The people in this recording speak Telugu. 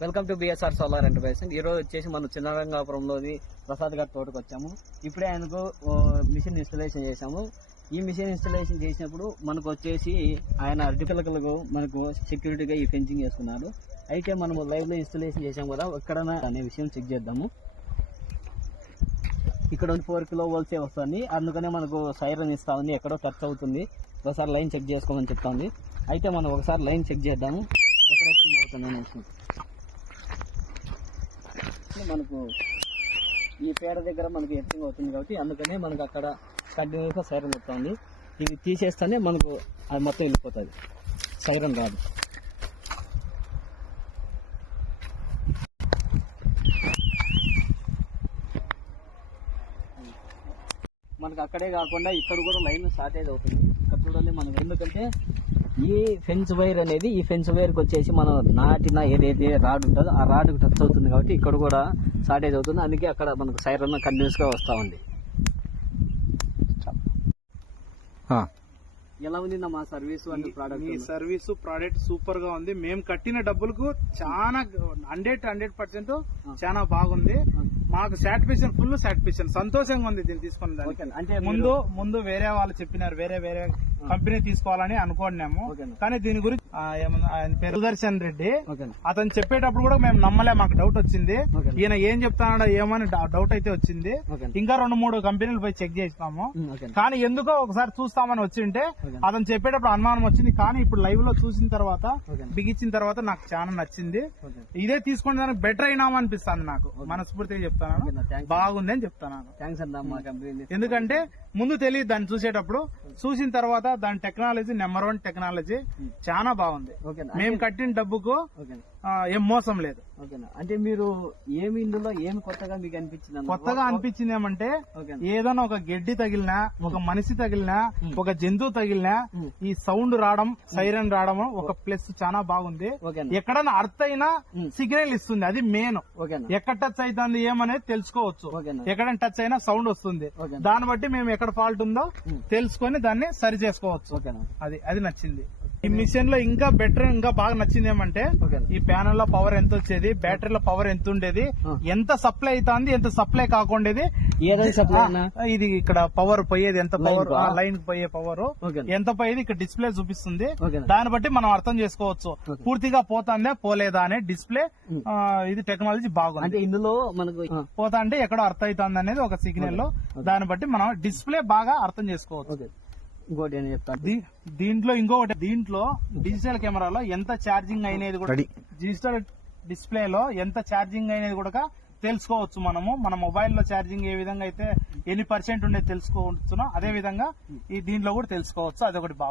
Welcome to BSR solar enterprises. ఈ రోజు వచ్చేసి మనం చిన్నరంగాపురంలోని ప్రసాద్ గారి తోటకు వచ్చాము. ఇప్పుడే ఆయనకు మిషన్ ఇన్స్టాలేషన్ చేశాము. ఈ మిషన్ ఇన్స్టాలేషన్ చేసినప్పుడు మనకు వచ్చేసి ఆయన అరటిపిల్లలకు మనకు సెక్యూరిటీగా ఈ ఫెన్సింగ్ చేసుకున్నారు. అయితే మనము లైవ్ లో ఇన్స్టాలేషన్ చేసాం కదా, ఎక్కడ అనే విషయం చెక్ చేద్దాము. ఇక్కడ 4 kV వస్తుంది, అందుకనే మనకు సైరన్ ఇస్తా ఉంది, ఎక్కడో ఖర్చు అవుతుంది. ఒకసారి లైన్ చెక్ చేసుకోమని చెప్తా ఉంది. అయితే మనం ఒకసారి లైన్ చెక్ చేద్దాము, ఎక్కడ ఎక్కింగ్ అవుతుంది అనేసి. మనకు ఈ పేడ దగ్గర మనకు ఎర్తింగ్ అవుతుంది కాబట్టి అందుకనే మనకు అక్కడ కంటిన్యూస్గా సైరన్ వస్తుంది. ఇది తీసేస్తేనే మనకు అది మొత్తం వెళ్ళిపోతుంది, సైరన్ రాదు. మనకు అక్కడే కాకుండా ఇక్కడ కూడా లైన్ షార్టేజ్ అవుతుంది. ఇక్కడ చూడాలి మనకు, ఎందుకంటే ఈ ఫెన్స్ వైర్ అనేది, ఈ ఫెన్స్ వైర్కి వచ్చేసి మనం నాటిన ఏదైతే రాడ్ ఉంటుందో ఆ రాడ్కి టచ్ అవుతుంది కాబట్టి ఇక్కడ కూడా షార్టేజ్ అవుతుంది. అందుకే అక్కడ మనకు సైరన్ కంటిన్యూస్గా వస్తూ ఉంది. ఎలా ఉంది మా service and product? Me service product super గా ఉంది. మేము కట్టిన డబ్బులకు చాలా 100% చాలా బాగుంది. మాకు సాటిస్ఫాక్షన్, ఫుల్ సాటిస్ఫాక్షన్, సంతోషంగా ఉంది దీన్ని తీసుకున్న దానికి. అంటే ముందు వేరే వాళ్ళు చెప్పినారు, వేరే కంపెనీ తీసుకోవాలని అనుకున్నాము. కానీ దీని గురించి ఆయన పేరు సుదర్శన్ రెడ్డి, అతను చెప్పేటప్పుడు కూడా మేము నమ్మలే, మాకు డౌట్ వచ్చింది. ఈయన ఏం చెప్తాడో ఏమని డౌట్ అయితే వచ్చింది. ఇంకా 2-3 కంపెనీలు పోయి చెక్ చేసినాము. కానీ ఎందుకో ఒకసారి చూస్తామని వచ్చింటే అతను చెప్పేటప్పుడు అనుమానం వచ్చింది. కానీ ఇప్పుడు లైవ్ లో చూసిన తర్వాత, బిగించిన తర్వాత నాకు చాలా నచ్చింది. ఇదే తీసుకునే దానికి బెటర్ అయినామా అనిపిస్తుంది నాకు, మనస్ఫూర్తిగా చెప్తాను. బాగుంది అని చెప్తాను. ఎందుకంటే ముందు తెలియదు దాన్ని చూసేటప్పుడు, చూసిన తర్వాత దాని టెక్నాలజీ నెంబర్ 1 టెక్నాలజీ, చాలా బాగుంది. మేము కట్టిన డబ్బుకు ఏం మోసం లేదు. అంటే మీరు ఏమి ఇందులో ఏమి కొత్తగా మీకు అనిపించింది? కొత్తగా అనిపించింది ఏమంటే, ఏదైనా ఒక గడ్డి తగిలినా, ఒక మనిషి తగిలినా, ఒక జంతువు తగిలినా ఈ సౌండ్ రావడం, సైరన్ రావడం ఒక ప్లస్ చాలా బాగుంది. ఎక్కడైనా అర్త్ అయినా సిగ్నల్ ఇస్తుంది, అది మెయిన్. ఎక్కడ టచ్ అవుతుంది ఏమనేది తెలుసుకోవచ్చు. ఎక్కడైనా టచ్ అయినా సౌండ్ వస్తుంది. దాన్ని బట్టి మేము ఎక్కడ ఫాల్ట్ ఉందో తెలుసుకొని దాన్ని సరి చేసుకోవచ్చు. అది నచ్చింది. ఈ మిషన్ లో ఇంకా బెటర్, ఇంకా బాగా నచ్చింది ఏమంటే, ఈ ప్యానల్ లో పవర్ ఎంత వచ్చేది, బ్యాటరీలో పవర్ ఎంత ఉండేది, ఎంత సప్లై అవుతుంది, ఎంత సప్లై కాకుండేది, ఇది ఇక్కడ పవర్ పోయేది, ఎంత పవర్ లైన్ పోయే పవర్ ఎంత పోయేది ఇక్కడ డిస్ప్లే చూపిస్తుంది. దాన్ని బట్టి మనం అర్థం చేసుకోవచ్చు పూర్తిగా పోతాందా పోలేదా అనే డిస్ప్లే. ఇది టెక్నాలజీ బాగుంది. అంటే ఇందులో మనకు పోతా అంటే ఎక్కడో అర్థం అవుతుంది అనేది ఒక సిగ్నల్ లో, దాన్ని బట్టి మనం డిస్ప్లే బాగా అర్థం చేసుకోవచ్చు. ఇంకోటి ఏం చెప్తాను, దీంట్లో డిజిటల్ కెమెరాలో ఎంత ఛార్జింగ్ అయినది కూడా, డిజిటల్ డిస్ప్లేలో ఎంత ఛార్జింగ్ అయినది కూడా తెలుసుకోవచ్చు. మన మొబైల్ లో ఛార్జింగ్ ఏ విధంగా అయితే ఎన్ని % ఉండేది తెలుసుకోవచ్చునో అదే విధంగా ఈ దీంట్లో కూడా తెలుసుకోవచ్చు. అదొకటి బాగుంది.